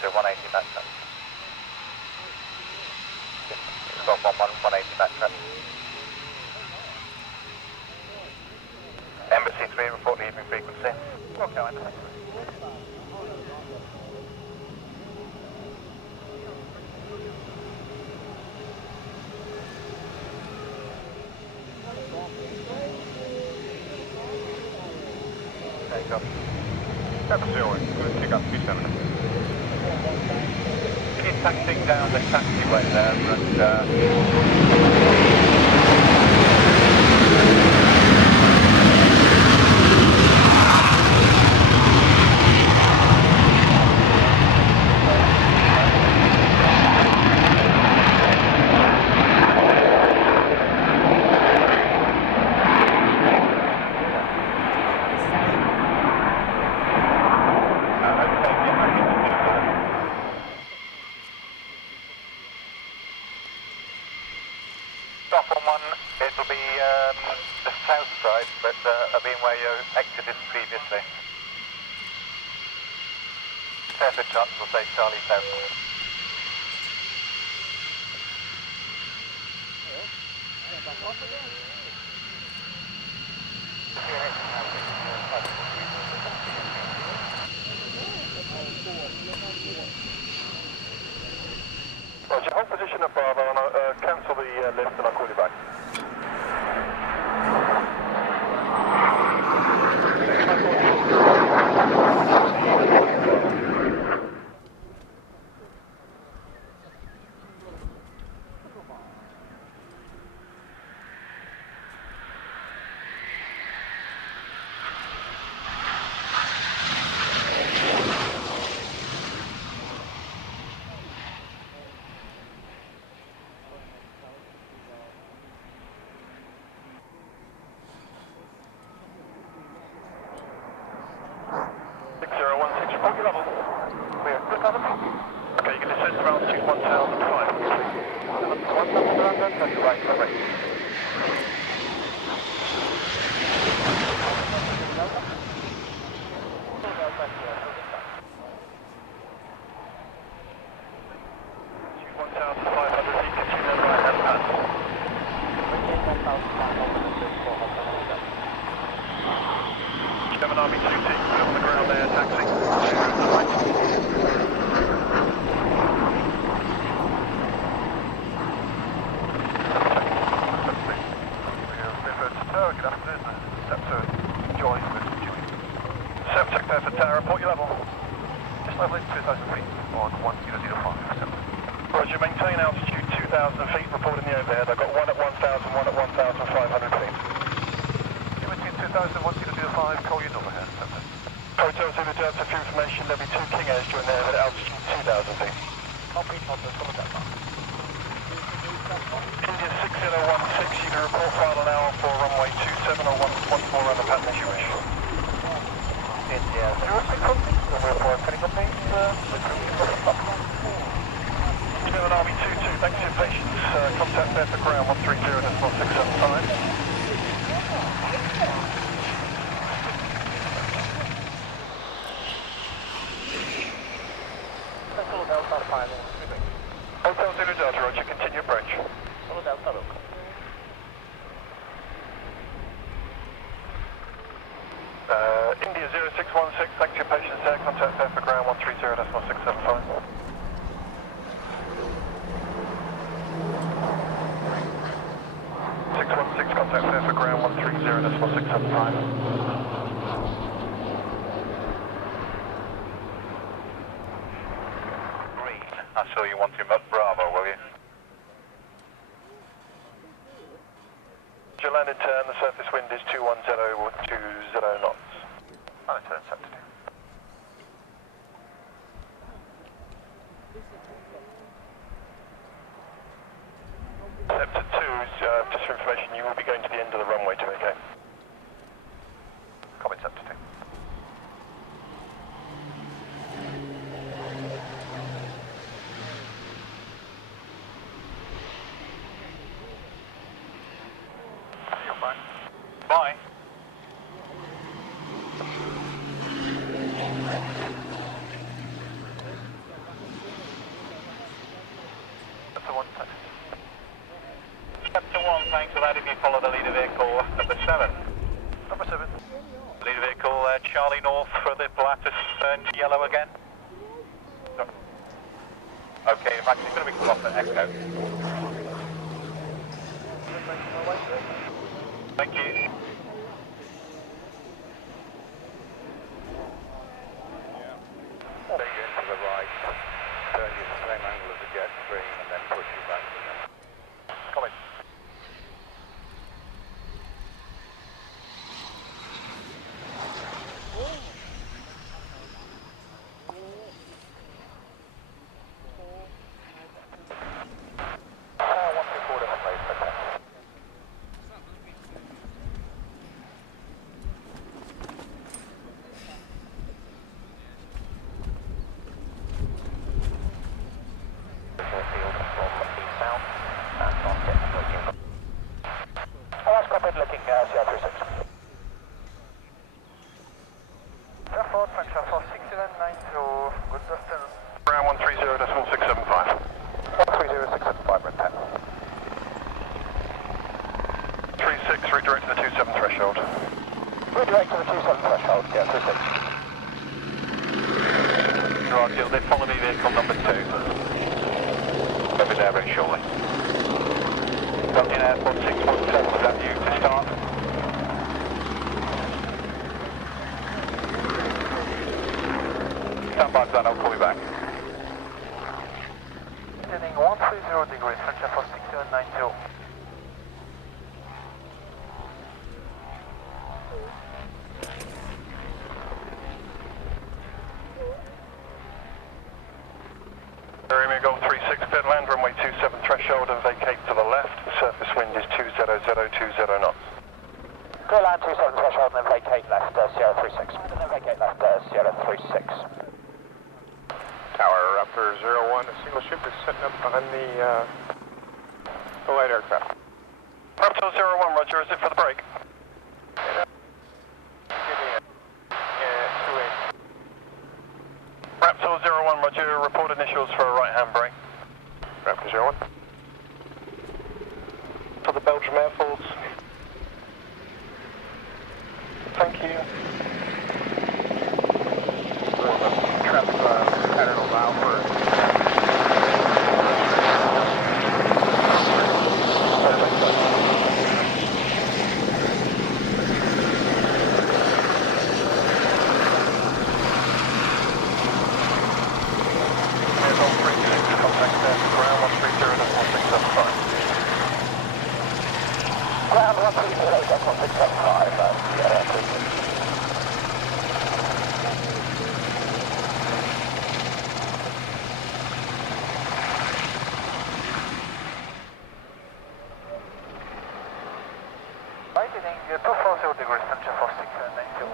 to 180 backtrack. Got 180 backtrack. Embassy 3, report the evening frequency. Okay, I know. Take off. Taxiway, good pick up, 27. Can you taxiing down the taxiway there and stop on one, it'll be the south side, but I'll be where you exited previously. Fairford chance will say Charlie South. Roger, hold position at Bravo and I'll cancel the lift and I'll call you back. Okay, you can descend to altitude 1,005. Right. Army 2 team, put on the ground there, taxi. Good afternoon, Septor Joy with Jimmy. Septor Fairford Tower, report your level. Just level is 2,000 feet on 1005. Roger, maintain altitude 2,000 feet, reporting the overhead. I've got one at 1,000, one at 1,500 feet. Between 2,000 and 1005, call your overhead, Septor. Hotel Zulu Delta for information, there'll be 2 King Airs during the overhead at altitude 2,000 feet. Copy, Hotel, come back. India 6016, you can report final now for runway 27 or 114 around the pattern as you wish. India 0616, runway 4, can you complete German Army 22, thanks for your patience. Contact there for ground 130.675. Hotel Zulu Delta, Roger, continue approach. Zulu Delta, look. India 0616, thanks for your patience there. Contact there for ground 130.675. 616, contact there for ground 130.675. I saw you wanting about Bravo, will you? Your landing turn, the surface wind is 210 or 20 knots. Landing turn, Septor 2. Septor 2, just for information, you will be going to the end of the runway to OK. Copy, Septor 2. Bye. Charlie North for the Pilatus turn to yellow again. Okay, I'm actually going to be cut off at Echo. Thank you. Take it to the right, turn you the same angle as the jet stream, and then push you back again. Coming. Fairford, Frankfurt 46790, good afternoon. Ground 130.675. 130.675, red 10. 36, redirect to the 27 threshold. Redirect to the 27 threshold, yeah, 36. Roger, they follow me vehicle number 2. They'll be there very shortly. Dublin Airport 617, was that you to start? Stand by for that, I'll call you back. Heading 130 degrees, French Air Force 6792. Go 36, clear land, runway 27 threshold and vacate to the left. Surface wind is 20020 knots. Clear land 27 threshold and then vacate left, 036. And then vacate left, 036. Tower, Raptor 01, a single ship is setting up behind the light aircraft. Raptor 01, roger, is it for the break? Raptor 01, roger, report initials for a right-hand brake. Raptor 01. For the Belgium Air Force. Thank you. Traffic pattern allow for... Ground 130.675, yeah, lightning 240 degrees, temperature for 692.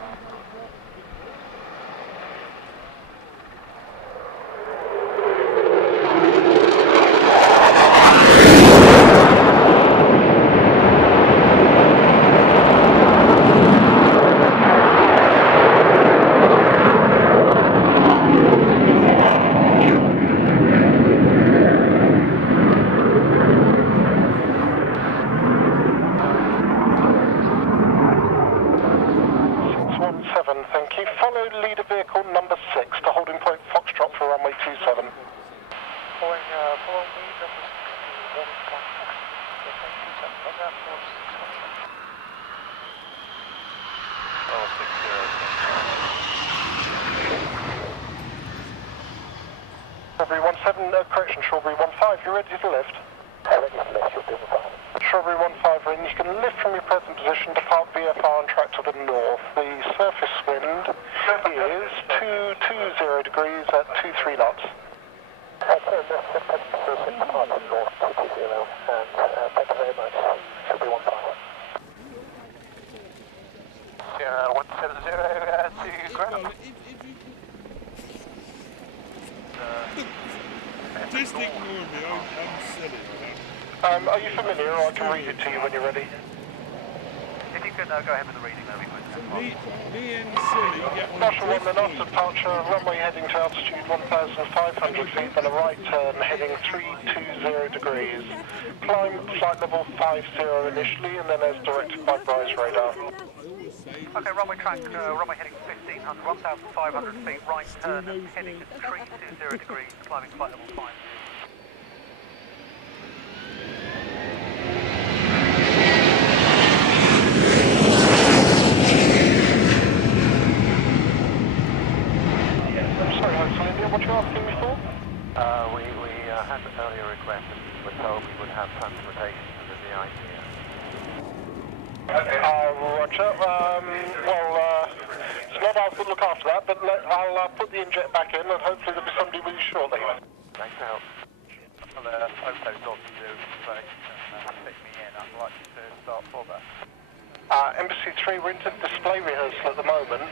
Thank you. Follow leader vehicle number 6 to holding point Foxtrot for runway 27. Following lead number 6. Strawberry 17, correction, Strawberry 15, you ready to lift? Ready to lift, you'll be fine. Strawberry 15 in, you can lift from your present position, depart VFR and track to the north. The surface wind is 220 degrees at 23 knots. Thank you very much. Should be 15. Sierra 170 to ground. Just ignore me, I'm silly. Are you familiar, or I can read it to you when you're ready? If you could go ahead with the reading, that'd be good. Me and silly get on Marshal 1 and off departure, runway heading to altitude 1,500 feet, then a right turn heading 320 degrees. Climb flight level 50 initially, and then as directed by Bryce radar. Okay, runway track, runway heading 1500, 1,500 feet, right turn, heading 320 degrees, climbing flight level 5. Sorry, Hotel India, what are you asking me for? We had an earlier request and were told we would have transportation to the VIP. Roger. It's not ours to look after that, but I'll put the injet back in and hopefully there'll be somebody with you shortly. Thanks for help. Well, photos of you, so fit me in. I'd like you to start fallback. Embassy 3, we're into display rehearsal at the moment.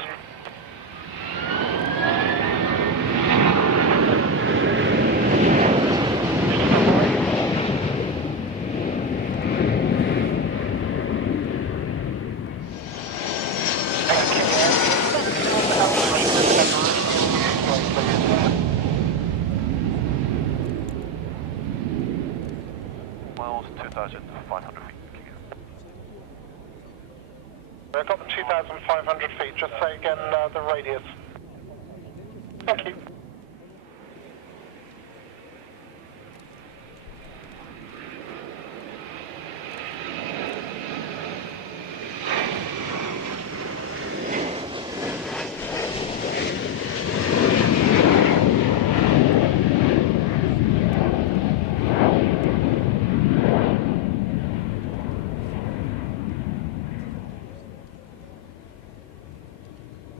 Miles, 2,500 feet. I've got the 2,500 feet, just say again the radius. Thank you.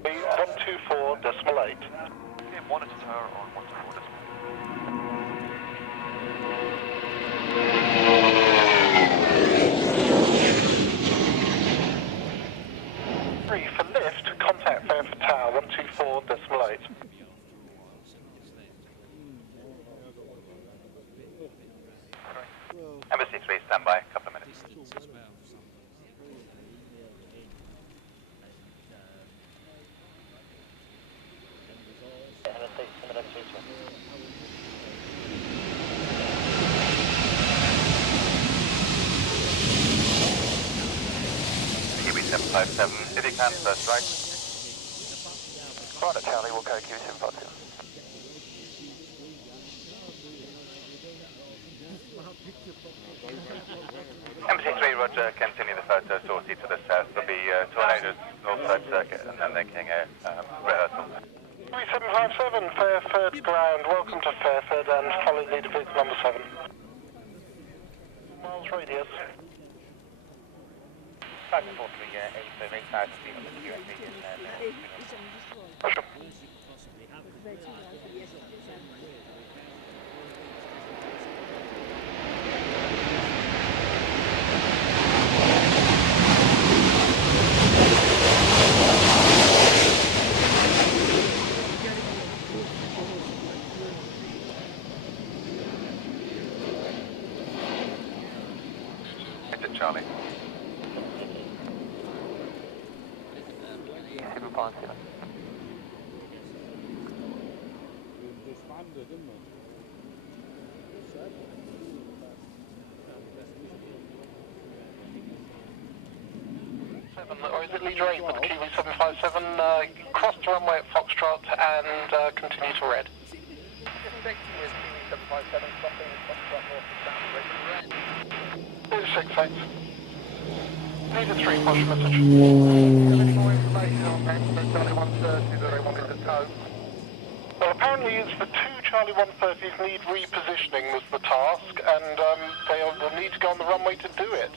.124.8. Monitor tower on 124. For lift, contact Fairford Tower 124.8. Embassy 3, stand by, a couple of minutes. QB 757, if you can, first right. Right, Charlie, we'll go QB 757. Embassy 3, roger, continue the photo sortie to the south. There'll be tornadoes, northside circuit, and then making a rehearsal. 3757, Fairford ground, welcome to Fairford and follow leader vehicle number 7. Miles radius. 543, 8,000 feet on the QSC in there. Charlie. 757. Or is it leader 8 with the QV 757? Cross the runway at Foxtrot and continue to red. 6 thanks. Leader 3, push message. Any more information on that Charlie 130 that they wanted to tow? Well, apparently it's the two Charlie 130s need repositioning was the task, and they will need to go on the runway to do it.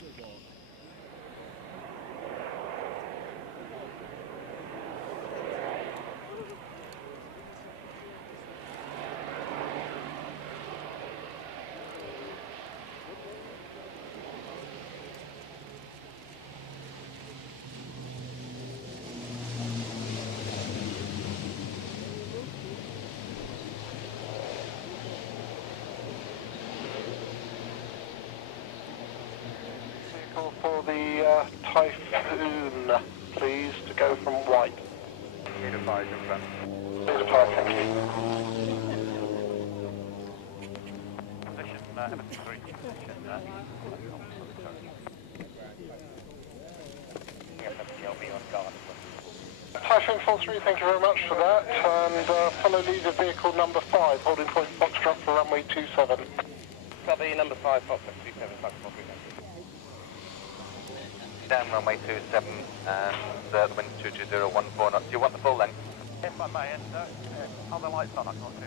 For the Typhoon, please, to go from white. Leader 5 in front. Leader 5, thank you. Position, Embassy 3. Position, Yes, LB on guard. Typhoon 43, thank you very much for that. And follow leader vehicle number 5, holding point Foxtrot for runway 27. Copy, number 5, Foxtrot 27, Foxtrot 37. Down runway 27, and the wind 22014 knots. Do you want the full length? If I may, and are the lights on? I'm not too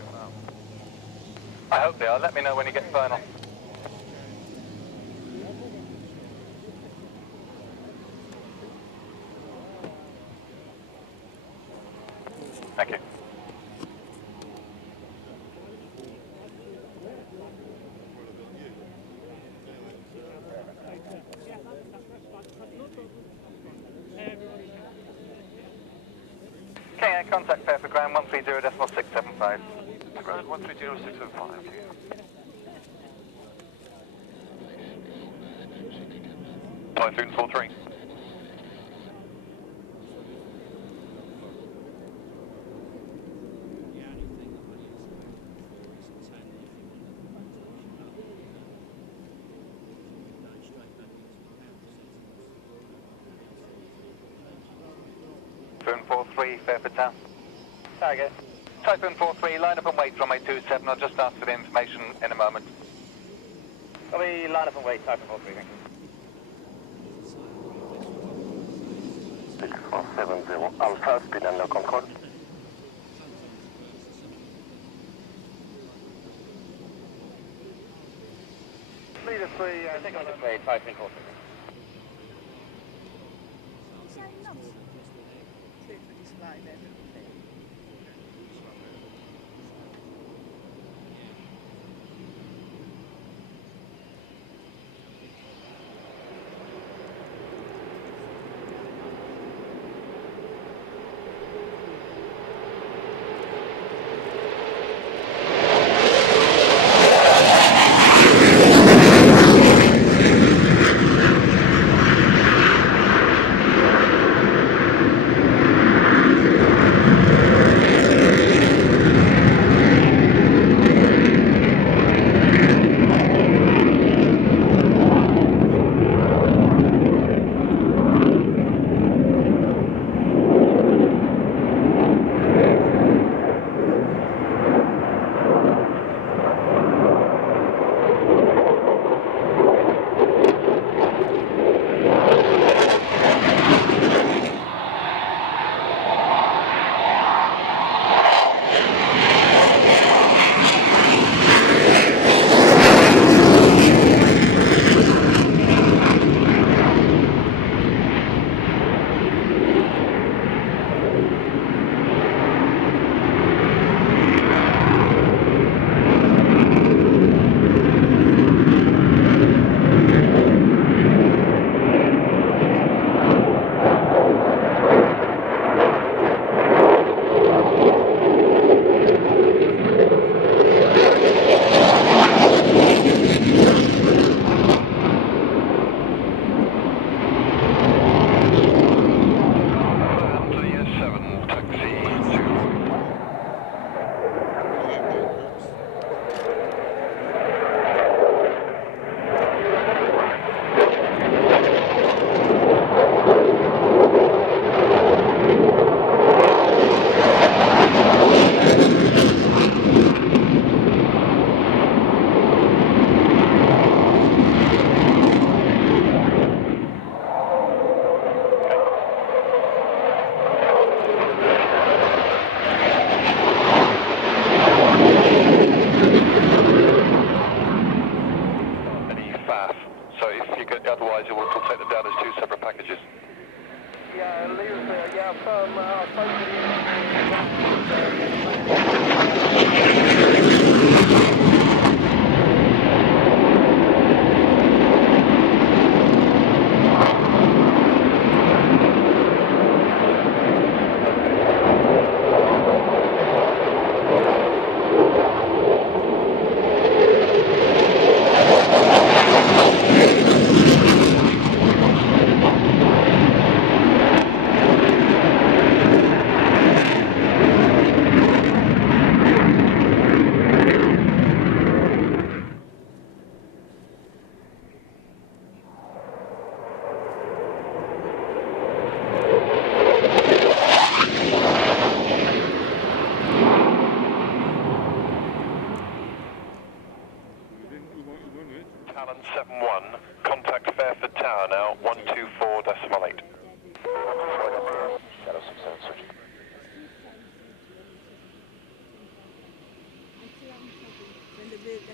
I hope they are. Let me know when you get final. Thank you. Okay, contact Fairford ground 130.675. Ground 130.675. Typhoon 43. Typhoon 43, Fairford Town. Target. Typhoon 43, line up and wait, runway 27. I'll just ask for the information in a moment. Copy, line up and wait, Typhoon 43, thank you. 6470 Alpha, speed and low control. Leader 3, Take on this way, Typhoon 43. Otherwise, we'll take them down as two separate packages. Yeah, leave yeah, from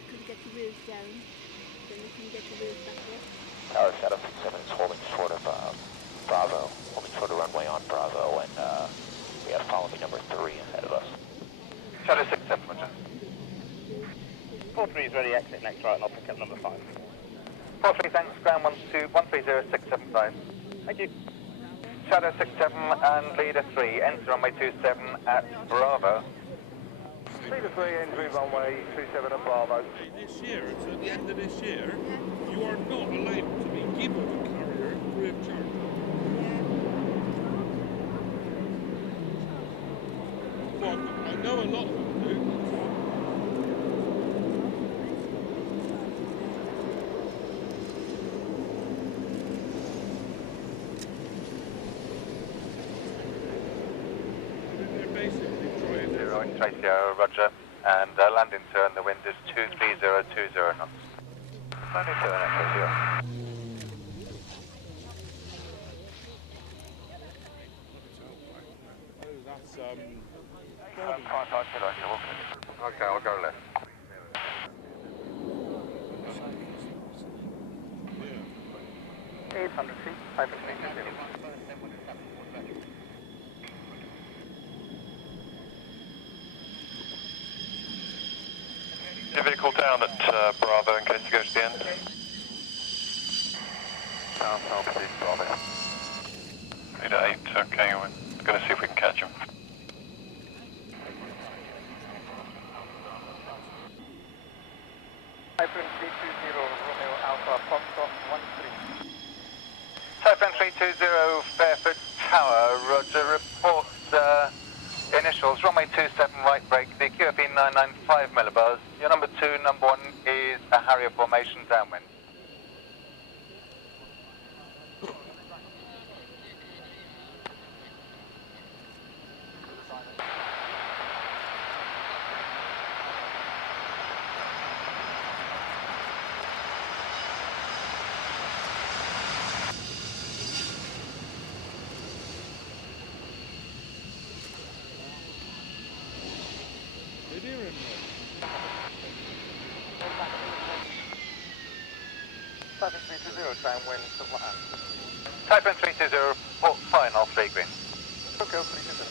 could get the wheels down, then we can get the wheels back up. Tower Shadow 67 is holding short of Bravo, holding short of runway on Bravo, and we have following number 3 ahead of us. Shadow 67, roger. 43 is ready, exit next right, and I'll pick up number 5. 43, thanks, ground 130675. Thank you. Shadow 67 and leader 3, enter runway 27 at Bravo. Leader 3, entering runway 27 at Bravo. This year, so at the end of this year, you are not allowed to be given a carrier free of charge. Well, I know a lot of them do. They're basically trying to... 0 in Tracy, roger. And landing turn, the wind is 23020 knots. Landing turn, X-ray 0. That's, 55 kilo, you're walking. Okay, I'll go left. yeah. 800 feet, 5 meters. Your vehicle down at Bravo in case you go to the end. South, please, Bravo. Leader 8, okay, we're going to see if we can catch him. Typhoon 320, Romeo Alpha, Foxtrot 13. Typhoon 320, Fairford Tower, roger, reports initials, runway 27 right brake, the QFE 995 millibars. Your number 2, number 1 is a Harrier formation downwind. They're doing it. Typhoon 320, try and win to land. Typhoon 320, report final, 3 green. Okay, 320.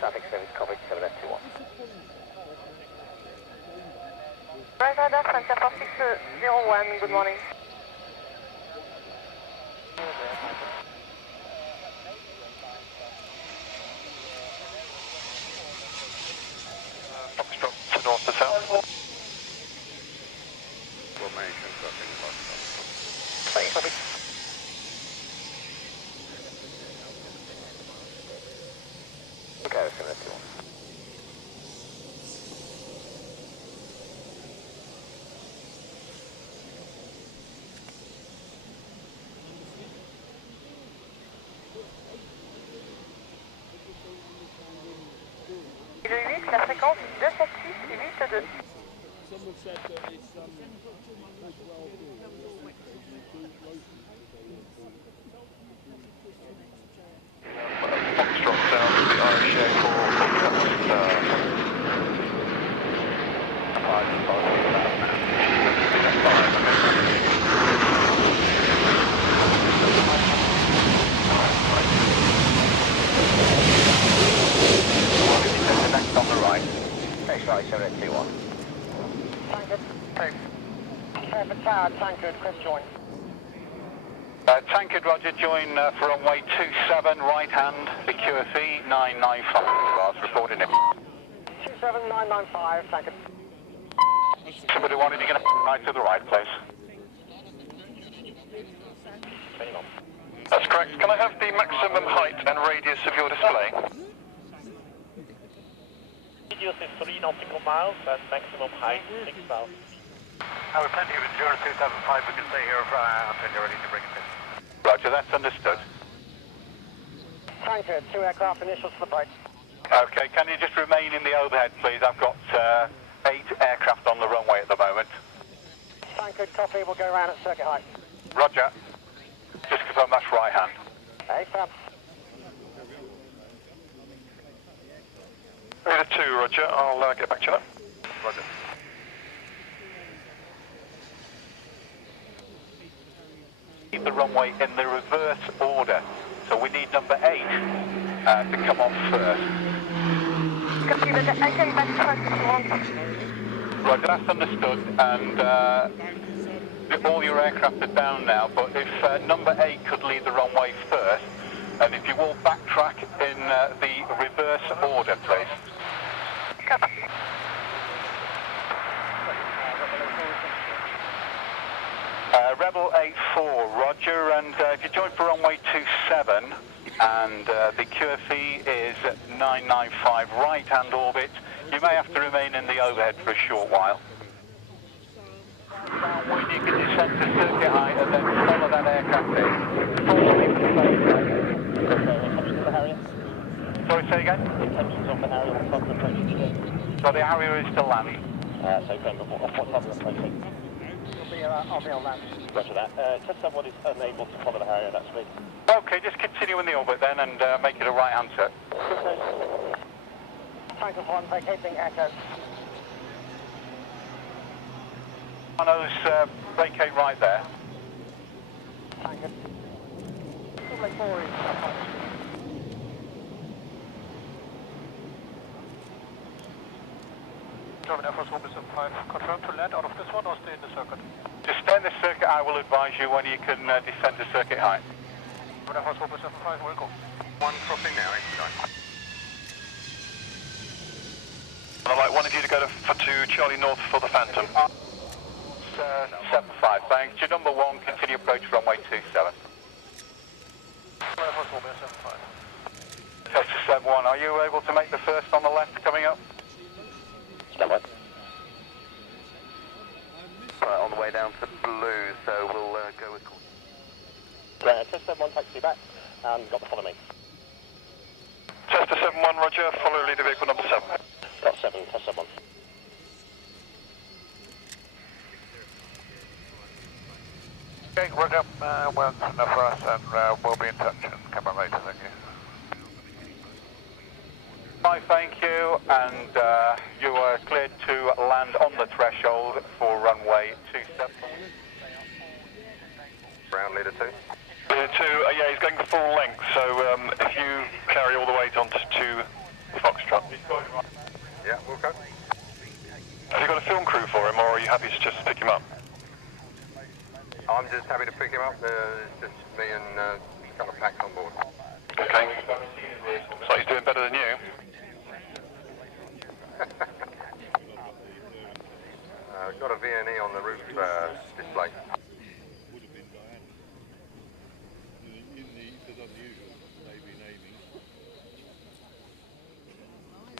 Traffic service coverage 721. Radar Center 4601, good morning. Foxtrot to north to south. Formation crossing Foxtrot. Plane. Copy. Okay, 721. Le 8, la fréquence 276 82. Someone said that it's Foxtrot down to the Airshow for Next on the right. Taxiway 721. Tankard. Hey. Fairford Tower, Tankard, Chris join. Tankard, roger, join for runway 27, right hand, the QFE 995 millibars, reported in. 27995, Tankard. Somebody wanted you going to right to the right, please. That's correct. Can I have the maximum height and radius of your display? Radius is 3 nautical miles and maximum height 6 miles. With plenty of endurance 2005, we can stay here until you're ready to bring it in. Roger, that's understood. Tankard, 2 aircraft initials for the right. Okay, can you just remain in the overhead, please? I've got 8 aircraft on the runway at the moment. Tankard, copy. We'll go around at circuit height. Roger. Just confirm that's right hand. Hey, Fab. Radar 2, roger. I'll get back to you now. Roger. Keep the runway in the reverse order. So we need number 8 to come on first. Copy. We'll get AK back first if you want. Roger, that's understood. And all your aircraft are down now, but if number 8 could lead the runway first, and if you will backtrack in the reverse order, please. Copy. Rebel 84, roger, and if you join for runway 27, and the QFE is 995 right-hand orbit, you may have to remain in the overhead for a short while. When you can descend to circuit height and then follow that aircraft in. Sorry, say again? Intentions on the Harrier, what time of approaching today? So the Harrier is still landing. So going before, what time of approaching? I'll be on land. Roger that. Test 71 is unable to follow the Harrier at that speed. Okay, just continue in the orbit then and make it a right answer. Tankard 1, vacating Echo. Monos, vacate right there. Tankard. Runway 4 is up. German Air Force 175, confirm to land out of this one or stay in the circuit? Just stay in the circuit, I will advise you when you can descend to circuit height. German Air Force 175, welcome. One crossing now, 89. I'd like one of you to go for 2 Charlie North for the Phantom. 75, thanks. Your number 1, continue approach runway 27. German Air Force 175. Test 71, are you able to make the first on the left coming up? Stand by. Right, on the way down to blue, so we'll go with... Right, test 71, taxi back, and got to follow me. Tester 71, roger. Follow leader vehicle number 7. Got 7, test 71. Okay, roger. Well, that's enough for us, and we'll be in touch and come back later, thank you. Hi, thank you, and you are cleared to land on the threshold for runway 27. Ground leader 2. Leader 2, yeah, he's going full length, so if you carry all the weight onto 2 Foxtrot. Yeah, we'll go. Have you got a film crew for him, or are you happy to just pick him up? I'm just happy to pick him up. It's just me and a couple of packs on board. Okay. Looks like he's doing better than you. Got a VNE on the roof display.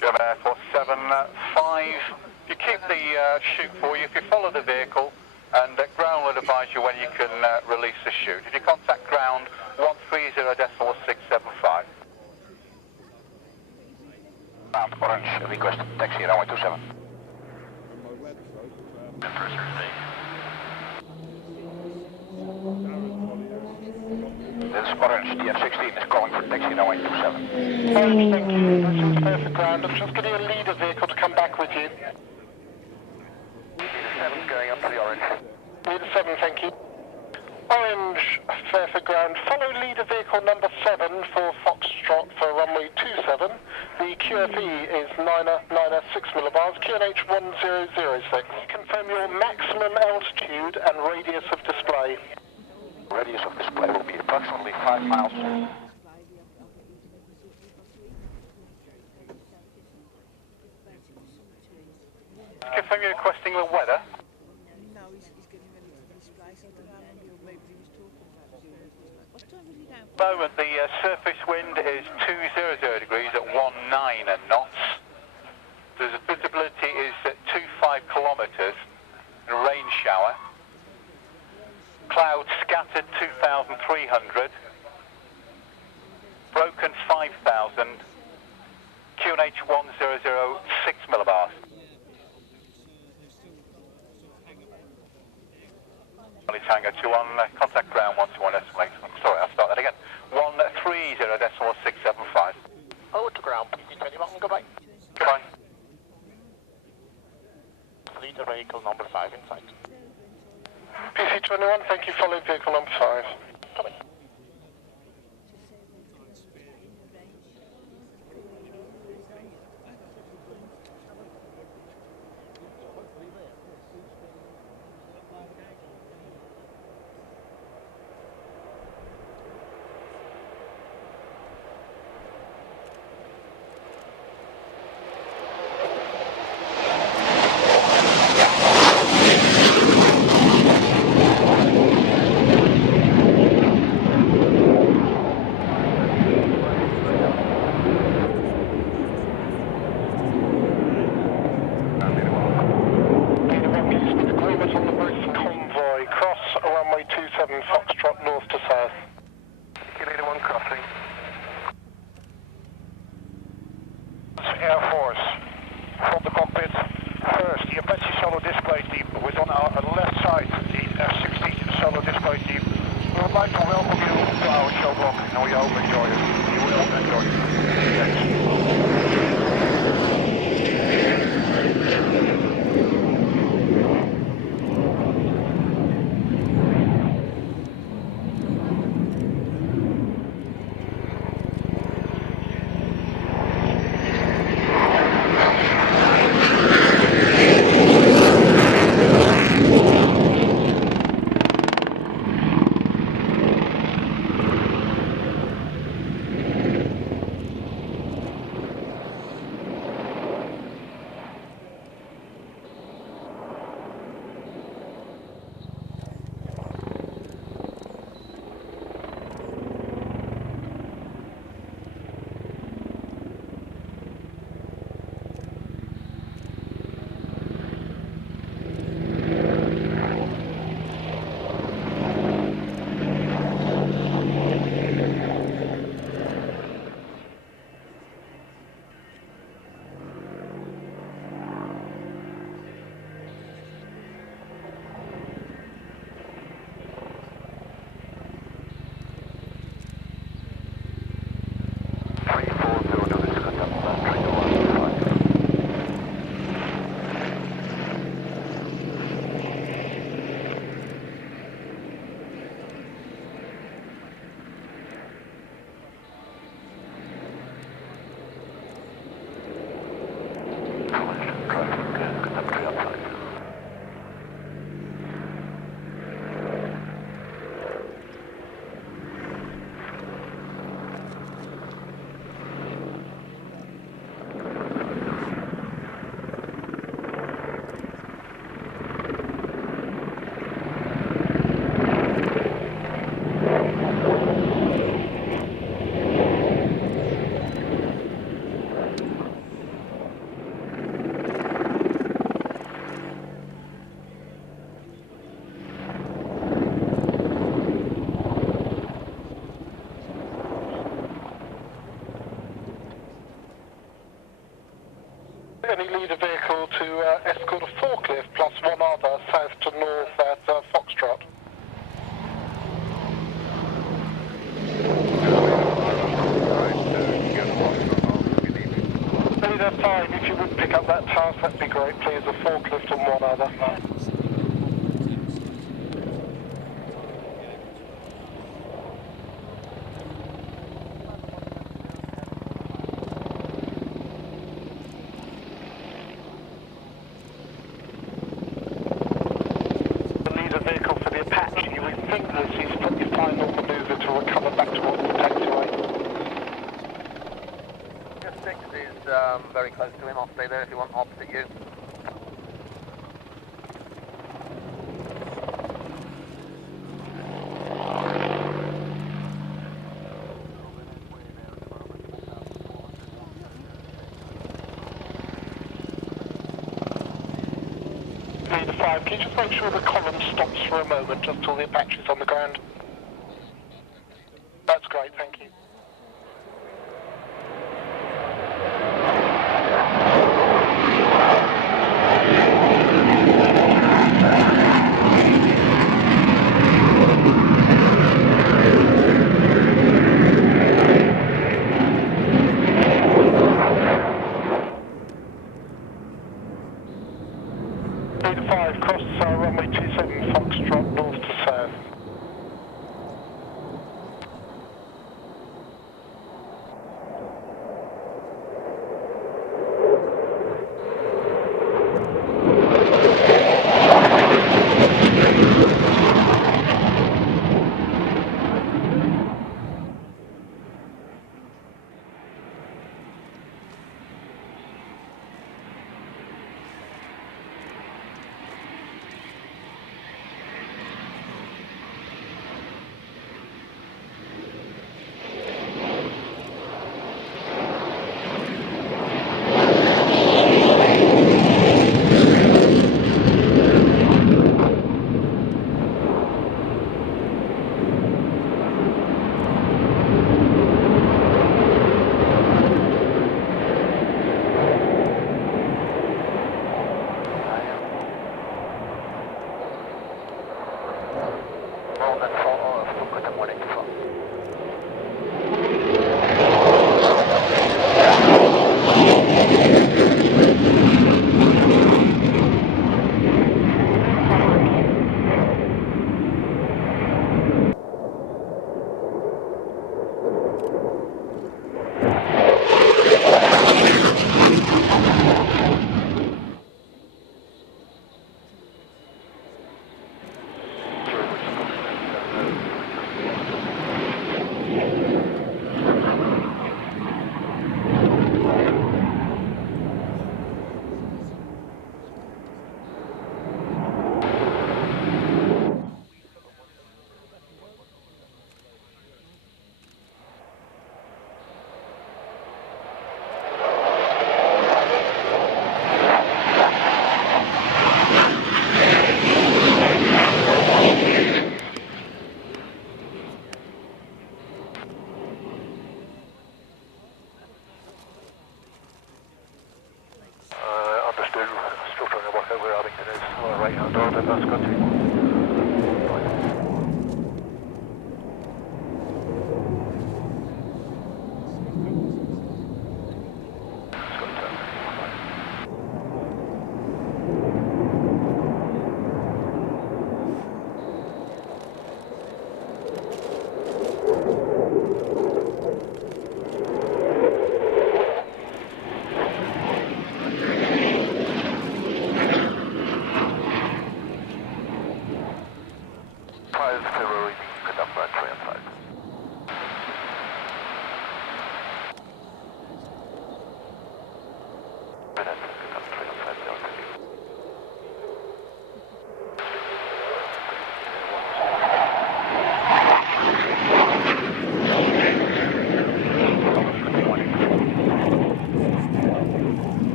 German Air Force 75, you keep the chute for you. If you follow the vehicle, and ground will advise you when you can release the chute. If you contact ground, 130.675. Ground, orange, request taxi runway 27. This is orange, DF16 is calling for taxi runway 27. Orange, thank you. This is Fairford ground. I'm just getting a leader vehicle to come back with you. Leader 7's going up to the orange. Leader 7, thank you. Orange, Fairford ground. Follow leader vehicle number 7 for Foxtrot for runway 27. The QFE is 996 millibars, QNH 1006. Confirm your maximum altitude and radius of display. Radius of display will be approximately 5 miles. Confirm you're requesting the weather. No, he's getting ready to display, so I don't know how long maybe he was talking about doing. What time was he down? Moment, the surface wind is 200 degrees at 19 knots. The visibility is at 25 kilometres, and rain shower. Clouds scattered 2,300. Broken 5,000. QNH 1006 millibars. Tango 21, contact ground 121 decimal 8. I'm sorry, I'll start that again. 130.675. Over to ground, please turn your button, goodbye. Goodbye. Leader vehicle number 5 in sight. PC21, thank you, following vehicle number 5. Goodbye. Runway 27 Foxtrot north to south. Leader 1 crossing. Air Force. From the cockpit. First, the Apache solar display team was on our left side. The F-16 solar display team. We would like to welcome you to our show block, and we hope you enjoy it. You will enjoy it. Thanks. Any leader vehicle to escort a forklift plus one other south to north at Foxtrot. Leader 5, if you would pick up that task, that'd be great, please. A forklift and one other. Very close to him, I'll stay there if you want, opposite you. Leader 5, can you just make sure the column stops for a moment, just till the Apache's on the ground? That's great, thank you. Still trying to work out where Abington is. On the right hand order, that's got to be.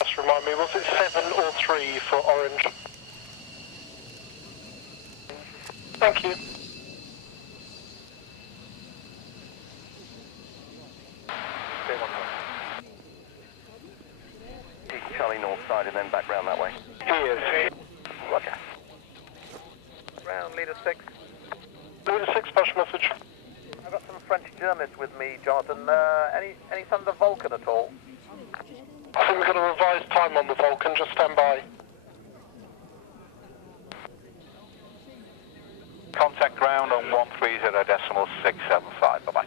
Just remind me, was it 7 or 3 for orange? Thank you. Charlie north side and then back round that way. He is. Roger. Round leader 6. Leader 6, special message. I've got some French journalists with me, Jonathan. Any son of the Vulcan at all? I think we've got a revised time on the Vulcan, just stand by. Contact ground on 130.675. Bye-bye.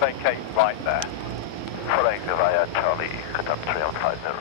Vacate right there. Following via Charlie, contact 3150.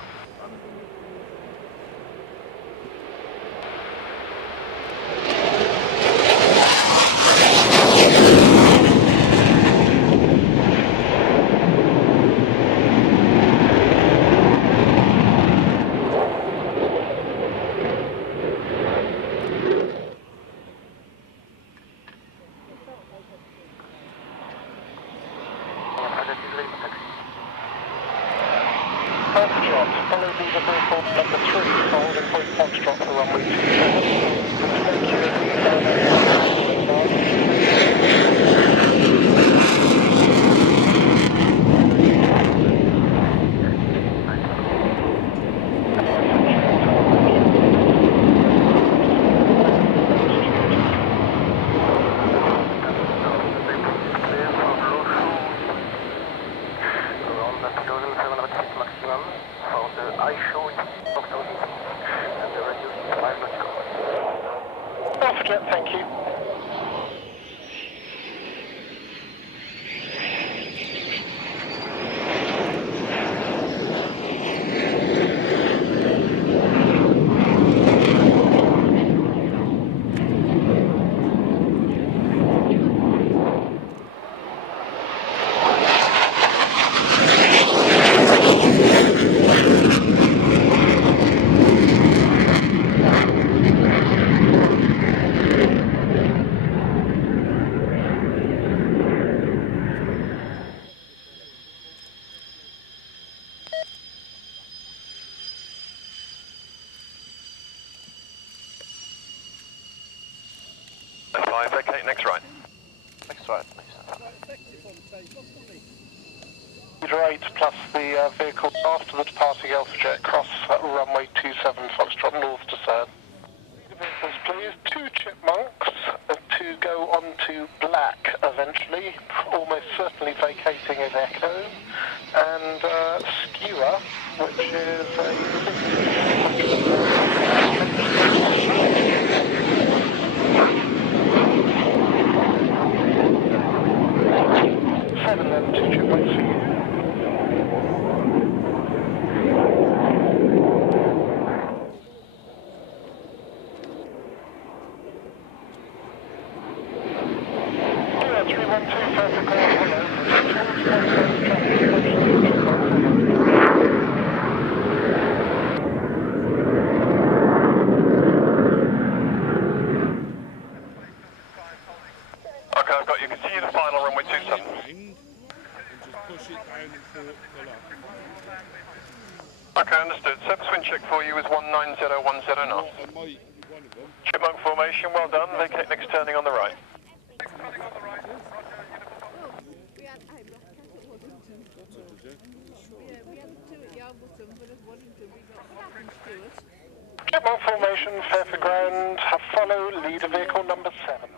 Foxtrot, follow leader vehicle number 3 for holding point Foxtrot for runway Airshow and the radio is 5 knots. Alpha Jet, thank you. Vacate next right. Next right, please. Leader 8 plus the vehicle after the departing Alpha Jet cross runway 27 Foxtrot north to Cern. Leader vehicles please, 2 chipmunks to go on to black eventually, almost certainly vacating as Echo, and Skewer, which is a 7 then, 2 chipmunks for you. Yeah, 312 Fairford, hello. push it down and pull up. Okay, understood. Service wind check for you is 19010 knots. I might, one of them. Chipmunk formation, well done. Vacate next turning on the right. We had Black Cat at Waddington. Yeah, we had two at Yarmoutham, but at Waddington we got Flat and Stewart. Chipmunk formation, Fairford ground, follow leader vehicle number 7.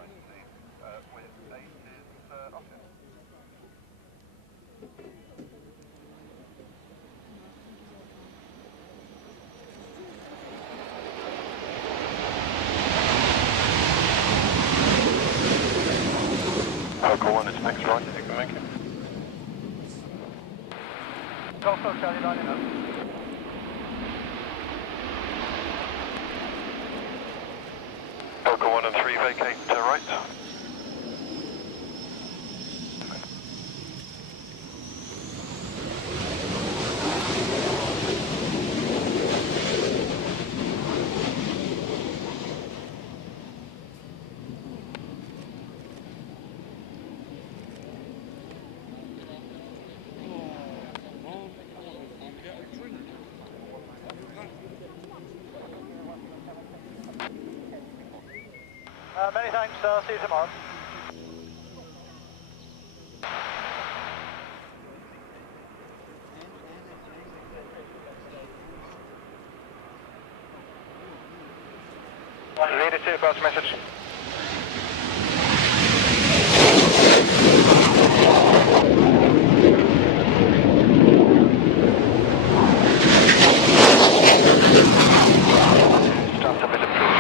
Local 1 is next right, you can make it. Golf Charlie lining up. Local 1 and 3 vacate right. Many thanks, see you tomorrow. Leader 2, pass message. Start up as approved.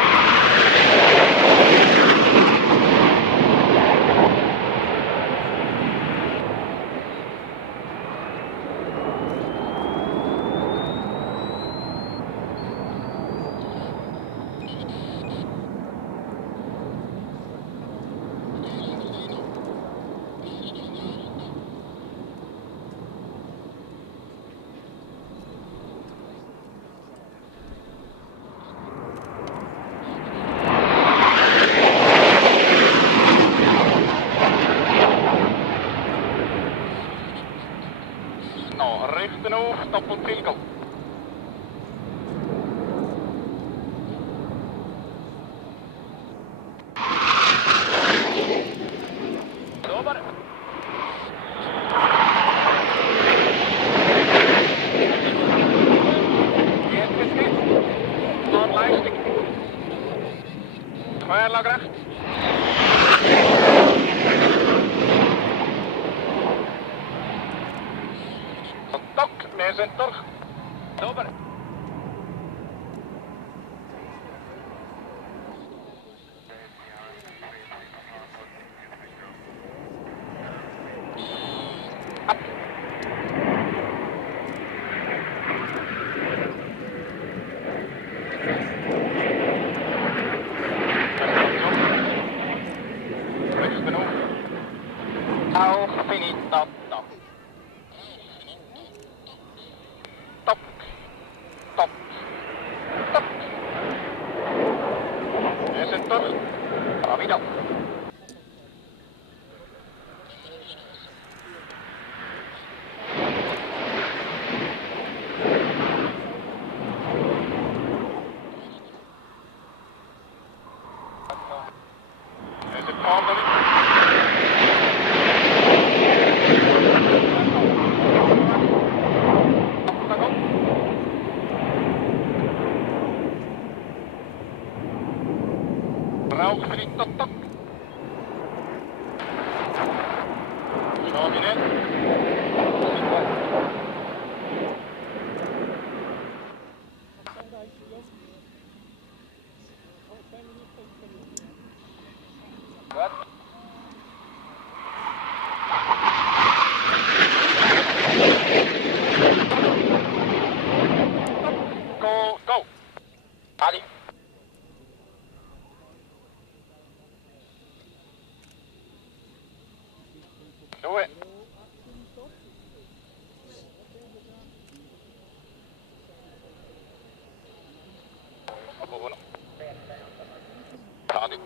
Richten hoog, doppelklinkel. Dober. Eerst geschikt. Aanlijsting. Schuilag recht. Contact, wij zijn terug. Dober. Al finito. Top. Top. Top. Es entonces. Rápido. Es el fondo. Rauch finito top. Show in. What? Go, go. Ali. Do it. Ali.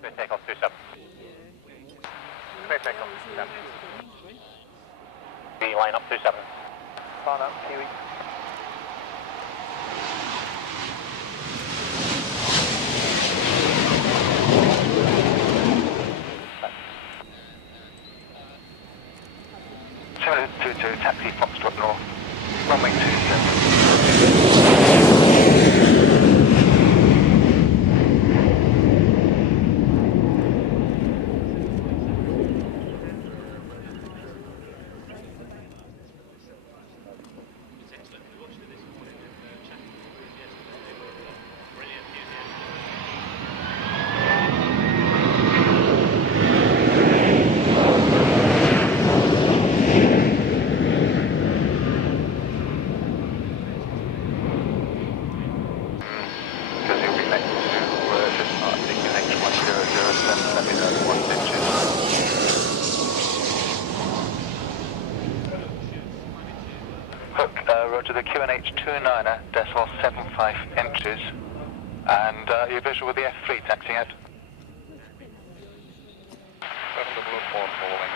Clear takeoff 27. Clear takeoff 27. B line up 27. Far now, Kiwi. Taxi Foxtrot North, runway 27. Roger, the QNH 29er, decimal 75 inches, and you're visual with the F3 taxiing out. 704 following.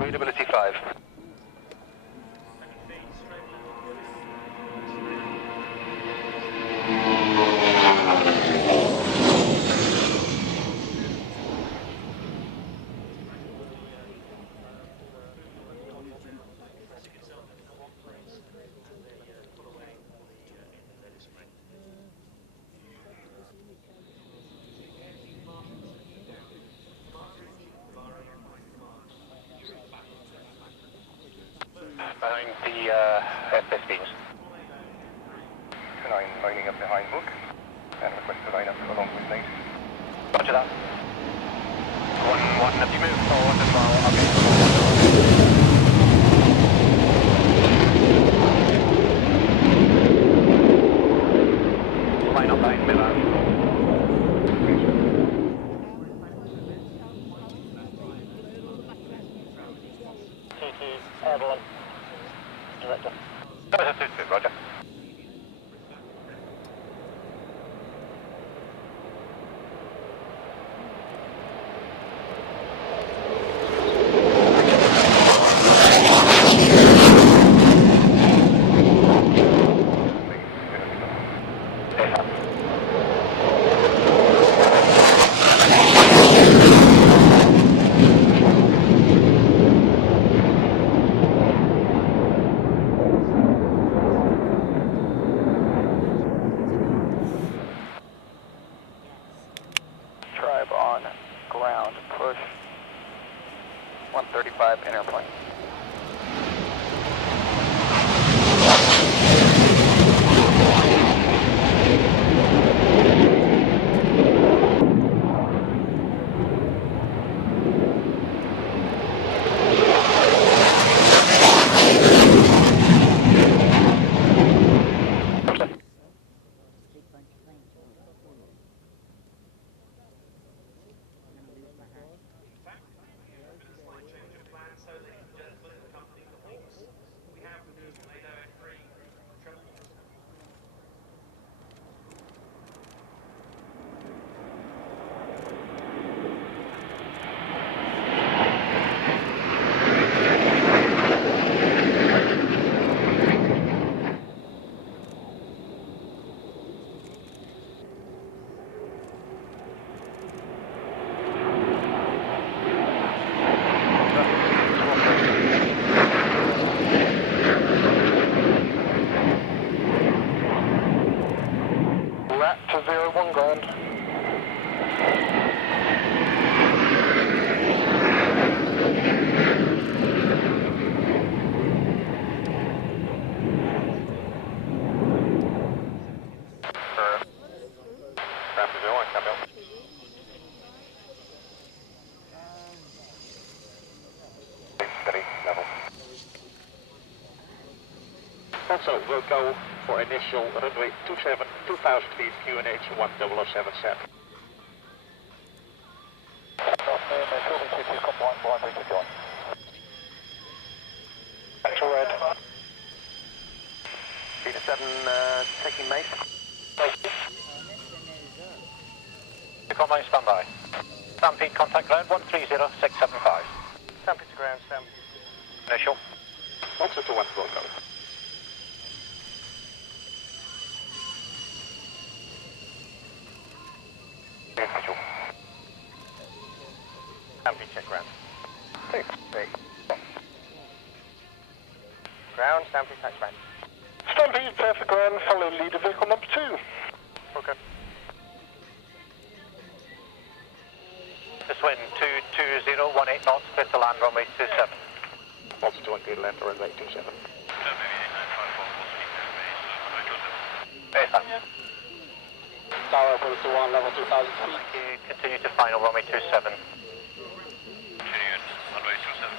Readability 5. Behind the FS beams. 29 lining up behind book and request to line up along with late. Roger that. 1-1, have you moved forward as well? Okay. Line up behind Miller. Airborne. Director. 2-2, roger. Also, we'll go for initial runway 27, 2000 feet, QNH 1007 set. Back to red. Peter 7, taking mate. Combine standby. Stampede contact ground 130675. Stampede to ground, stampede. Initial. 1221 will go. Stampede check ground. Ground, stampede tax ground. Stampede, Fairford ground, follow leader vehicle number 2. Okay. This wind 22018 knots, clear to land runway 27. 1221 clear to land runway 27. Base Tower, approach to 1, level 2000 feet. Continue to final runway 27. Continuing, runway 27.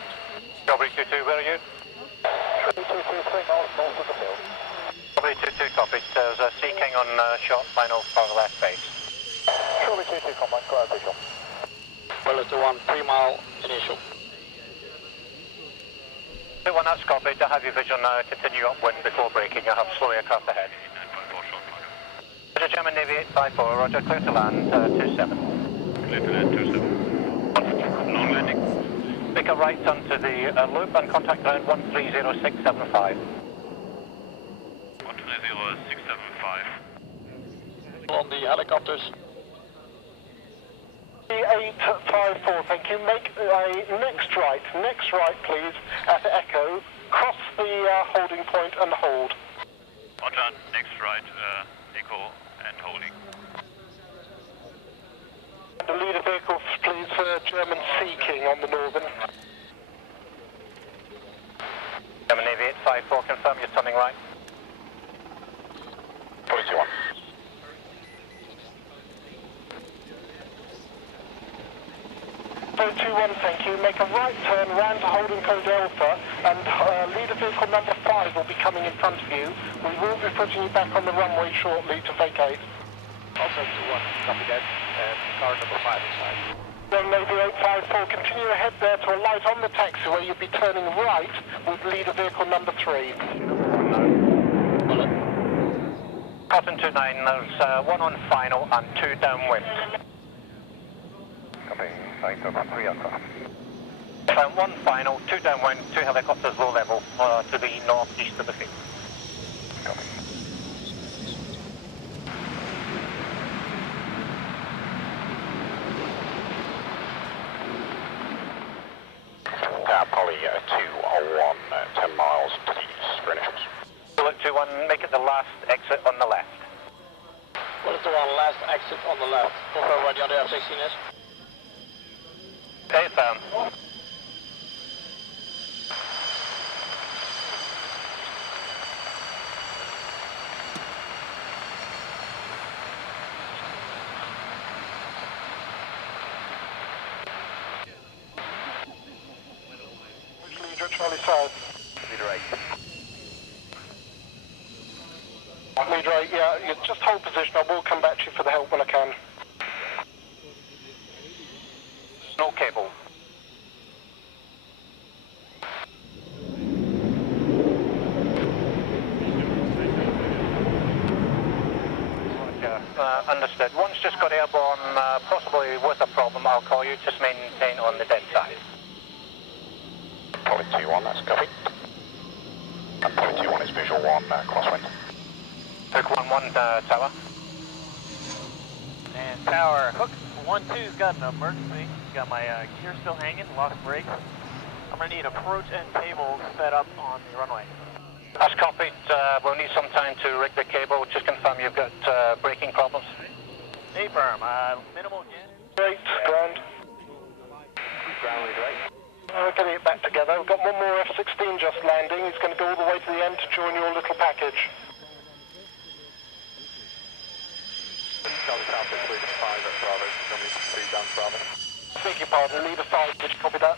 Strawberry 22, where are you? 3 miles north of the hill. Strawberry 22, copied. There's a Sea King on short final for the left base. Surely 22 combine, go out visual. Well, to 1, 3 mile initial. 21, that's copied. I have your vision now. Continue upwind before braking. I have slow aircraft ahead. Roger, German Navy 854. Roger, clear to land 27. Clear to land 27. Non-landing. Make a right onto the loop and contact ground 130675. 130675. On the helicopters. 854, thank you. Make a next right please, at Echo. Cross the holding point and hold. Roger, next right, echo and holding. The leader vehicle, please, German Sea King on the northern. German Navy 854, confirm you're turning right. 41. So 21, thank you. Make a right turn round to holding code Alpha, and leader vehicle number 5 will be coming in front of you. We will be putting you back on the runway shortly to vacate. Also 21, copy that. Car number 5 inside. Young Navy 854, continue ahead there to a light on the taxiway. You'll be turning right with leader vehicle number 3. Cotton 29, there's 1 on final and 2 downwind. Copy, right over 3 aircraft. 1 final, 2 downwind, 2 helicopters low level to the northeast of the field. Copy. Poly 201, 10 miles to the east for initials. Bullet 21, make it the last exit on the left. Bullet 21, last exit on the left. Confirm where the other F-16 is. Affirm. Leader at Charlie South. Leader 8. Leader 8, yeah, you just hold position. I will come back to you for the help when I can. No cable. Understood. One's just got airborne, possibly with a problem. I'll call you. Just maintain on the dead side. Poly 21, that's copy. And Poly 21 is visual 1, crosswind. Hook 1-1, tower. And tower, hook 1-2's got an emergency. Got my gear still hanging, lost brakes. I'm gonna need approach and table set up on the runway. As copied, we'll need some time to rig the cable. Just confirm you've got braking problems. Affirm, minimal gas. Great, ground. Ground leader 8. We're getting it back together. We've got one more F-16 just landing. He's going to go all the way to the end to join your little package. Charlie South, leader 5 at Bravo. Coming 3 down Bravo. Beg your pardon, leader 5, did you copy that?